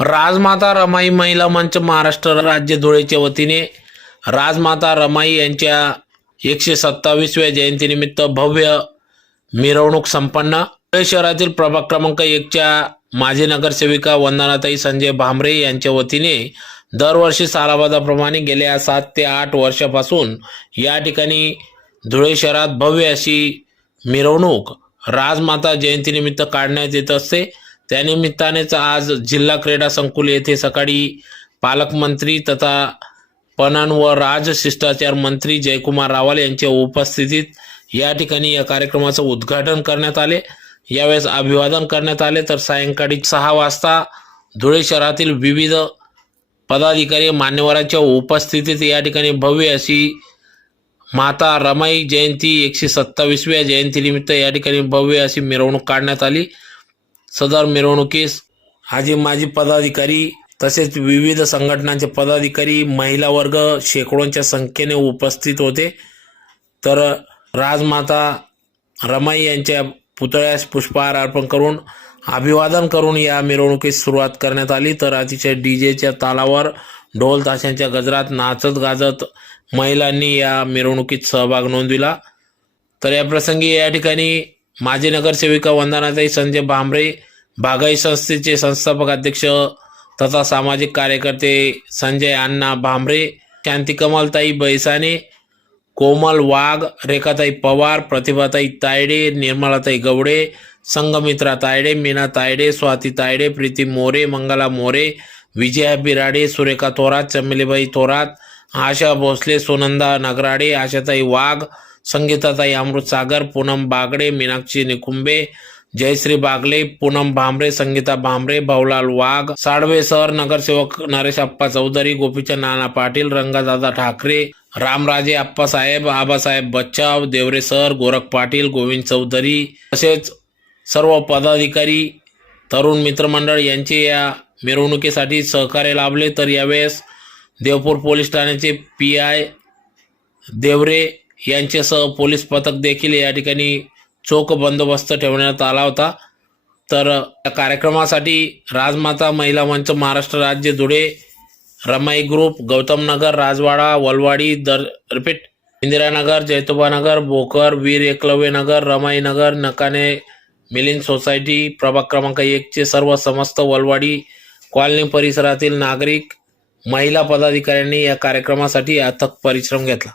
राजमाता रमाई महिला मंच महाराष्ट्र राज्य धुळेच्या वतीने राजमाता रमाई यांच्या एकशे सत्तावीसव्या जयंतीनिमित्त भव्य मिरवणूक संपन्न. धुळे शहरातील प्रभाग क्रमांक एकच्या माजी नगरसेविका वंदनाताई संजय भामरे यांच्या वतीने दरवर्षी सालाबादाप्रमाणे गेल्या सात ते आठ वर्षापासून या ठिकाणी धुळे शहरात भव्य अशी मिरवणूक राजमाता जयंतीनिमित्त काढण्यात येत असते. त्यानिमित्तानेच आज जिल्हा क्रीडा संकुल येथे सकाळी पालकमंत्री तथा पणन व राज शिष्टाचार मंत्री जयकुमार रावल यांच्या उपस्थितीत या ठिकाणी या कार्यक्रमाचं उद्घाटन करण्यात आले. यावेळेस अभिवादन करण्यात आले. तर सायंकाळी सहा वाजता धुळे शहरातील विविध पदाधिकारी मान्यवरांच्या उपस्थितीत या ठिकाणी भव्य अशी माता रमाई जयंती एकशे सत्तावीसव्या जयंतीनिमित्त या ठिकाणी भव्य अशी मिरवणूक काढण्यात आली. सदर मिरवणुकीस हाजी माजी पदाधिकारी तसेच विविध संघटनांचे पदाधिकारी महिला वर्ग शेकडोंच्या संख्येने उपस्थित होते. तर राजमाता रमाई यांच्या पुतळ्यास पुष्पहार अर्पण करून अभिवादन करून या मिरवणुकीस सुरुवात करण्यात आली. तर अतिशय डी जेच्या तालावर ढोल ताशांच्या गजरात नाचत गाजत महिलांनी या मिरवणुकीत सहभाग नोंदविला. तर या प्रसंगी या ठिकाणी माजी नगरसेविका वंदनाताई संजय भांबरे भागाई संस्थेचे संस्थापक अध्यक्ष तथा सामाजिक कार्यकर्ते संजय अण्णा भांबरे शांतिकमलताई बैसाने कोमल वाघ रेखाताई पवार प्रतिभाताई तायडे निर्मलाताई गवडे संगमित्रा तायडे मीना तायडे स्वाती तायडे प्रीती मोरे मंगला मोरे विजया बिराडे सुरेखा थोरात चमेलीबाई थोरात आशा भोसले सुनंदा नगराडे आशाताई वाघ संगीताताई अमृत सागर पूनम बागडे मीनाक्षी निकुंबे जयश्री बागले पूनम भांबरे संगीता भांबरे भाऊलाल वाघ साडवे सर नगरसेवक नरेश अप्पा चौधरी गोपीचंद नाना पाटील रंगादादा ठाकरे रामराजे अप्पासाहेब आबासाहेब बच्चाव देवरे सर गोरख पाटील गोविंद चौधरी तसेच सर्व पदाधिकारी तरुण मित्रमंडळ यांचे या मिरवणुकीसाठी सहकार्य लाभले. तर यावेळेस देवपूर पोलीस ठाण्याचे पी आय देवरे यांच्यासह पोलीस पथक देखील या ठिकाणी चोख बंदोबस्त ठेवण्यात आला होता. तर या कार्यक्रमासाठी राजमाता महिला मंच महाराष्ट्र राज्य धुळे रमाई ग्रुप गौतमनगर राजवाडा वलवाडी दर रिपीट इंदिरानगर जैतोबानगर भोकर वीर एकलव्यनगर रमाईनगर नकाने मिलिंद सोसायटी प्रभाग क्रमांक एकचे सर्व समस्त वलवाडी कॉलनी परिसरातील नागरिक महिला पदाधिकाऱ्यांनी या कार्यक्रमासाठी अथक परिश्रम घेतला.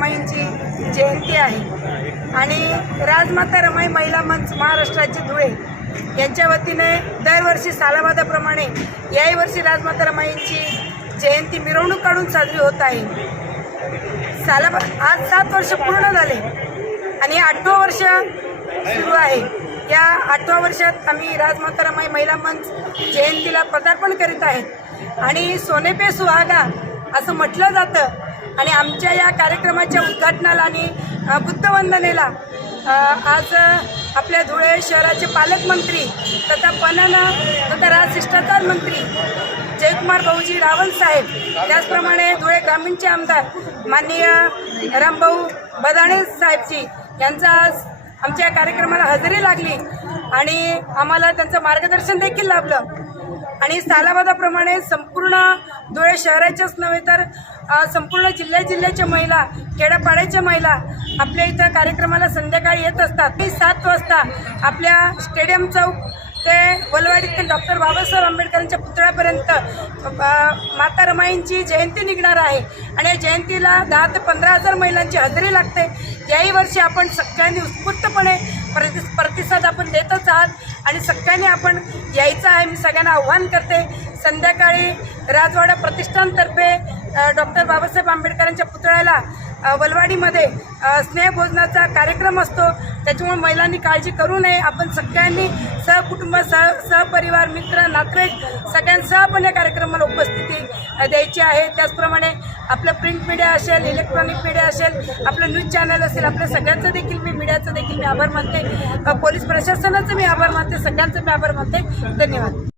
रमाईंची जयंती आहे. आणि राजमाता रमाई महिला मंच महाराष्ट्राचे धुळे यांच्या वतीने दरवर्षी सालाबादाप्रमाणे याही वर्षी राजमाता रमाईंची जयंती मिरवणूक काढून साजरी होत आहे. सालाबा आज सात वर्ष पूर्ण झाले आणि आठवं वर्ष सुरू आहे. या आठव्या वर्षात आम्ही राजमाता रमाई महिला मंच जयंतीला पदार्पण करीत आहेत आणि सोनेपे सुहागा असं म्हटलं जातं. आणि आमच्या या कार्यक्रमाच्या उद्घाटनाला आणि बुद्धवंदनेला आज आपल्या धुळे शहराचे पालकमंत्री तथा पणन तथा राजशिष्टाचार मंत्री जयकुमार भाऊजी रावल साहेब त्याचप्रमाणे धुळे ग्रामीणचे आमदार माननीय रामभाऊ बदाणे साहेबजी यांचा आज आमच्या या कार्यक्रमाला हजेरी लागली आणि आम्हाला त्यांचं मार्गदर्शन देखील लाभलं. आणि सालाबादाप्रमाणे संपूर्ण धुळे शहराच्याच नव्हे तर संपूर्ण जिल्ह्या जिल्ह्याच्या महिला खेड्यापाड्याच्या महिला आपल्या इथं कार्यक्रमाला संध्याकाळी येत असतात. ती सात वाजता आपल्या स्टेडियम चौक ते वलवाडीतील डॉक्टर बाबासाहेब आंबेडकरांच्या पुतळ्यापर्यंत माता रमाईंची जयंती निघणार आहे. आणि या जयंतीला दहा ते पंधरा हजार महिलांची हजेरी लागते. याही वर्षी आपण सगळ्यांनी उत्स्फूर्तपणे प्रति प्रतिसाद आपण देतच आहात. आणि सगळ्यांनी आपण यायचं आहे. मी सगळ्यांना आव्हान करते. संध्याकाळी राजवाडा प्रतिष्ठानतर्फे डॉक्टर बाबासाहेब आंबेडकरांच्या पुतळ्याला वलवाडीमध्ये स्नेहभोजनाचा कार्यक्रम असतो. त्याच्यामुळे महिलांनी काळजी करू नये. आपण सगळ्यांनी सहकुटुंब सह सहपरिवार मित्र नातेवाईक सगळ्यांसह आपण या कार्यक्रमाला उपस्थिती द्यायची आहे. त्याचप्रमाणे आपलं प्रिंट मीडिया असेल इलेक्ट्रॉनिक मीडिया असेल आपलं न्यूज चॅनल असेल आपल्या सगळ्यांचं देखील मी मीडियाचं देखील मी आभार मानते. पोलीस प्रशासनाचं मी आभार मानते. सगळ्यांचं मी आभार मानते. धन्यवाद.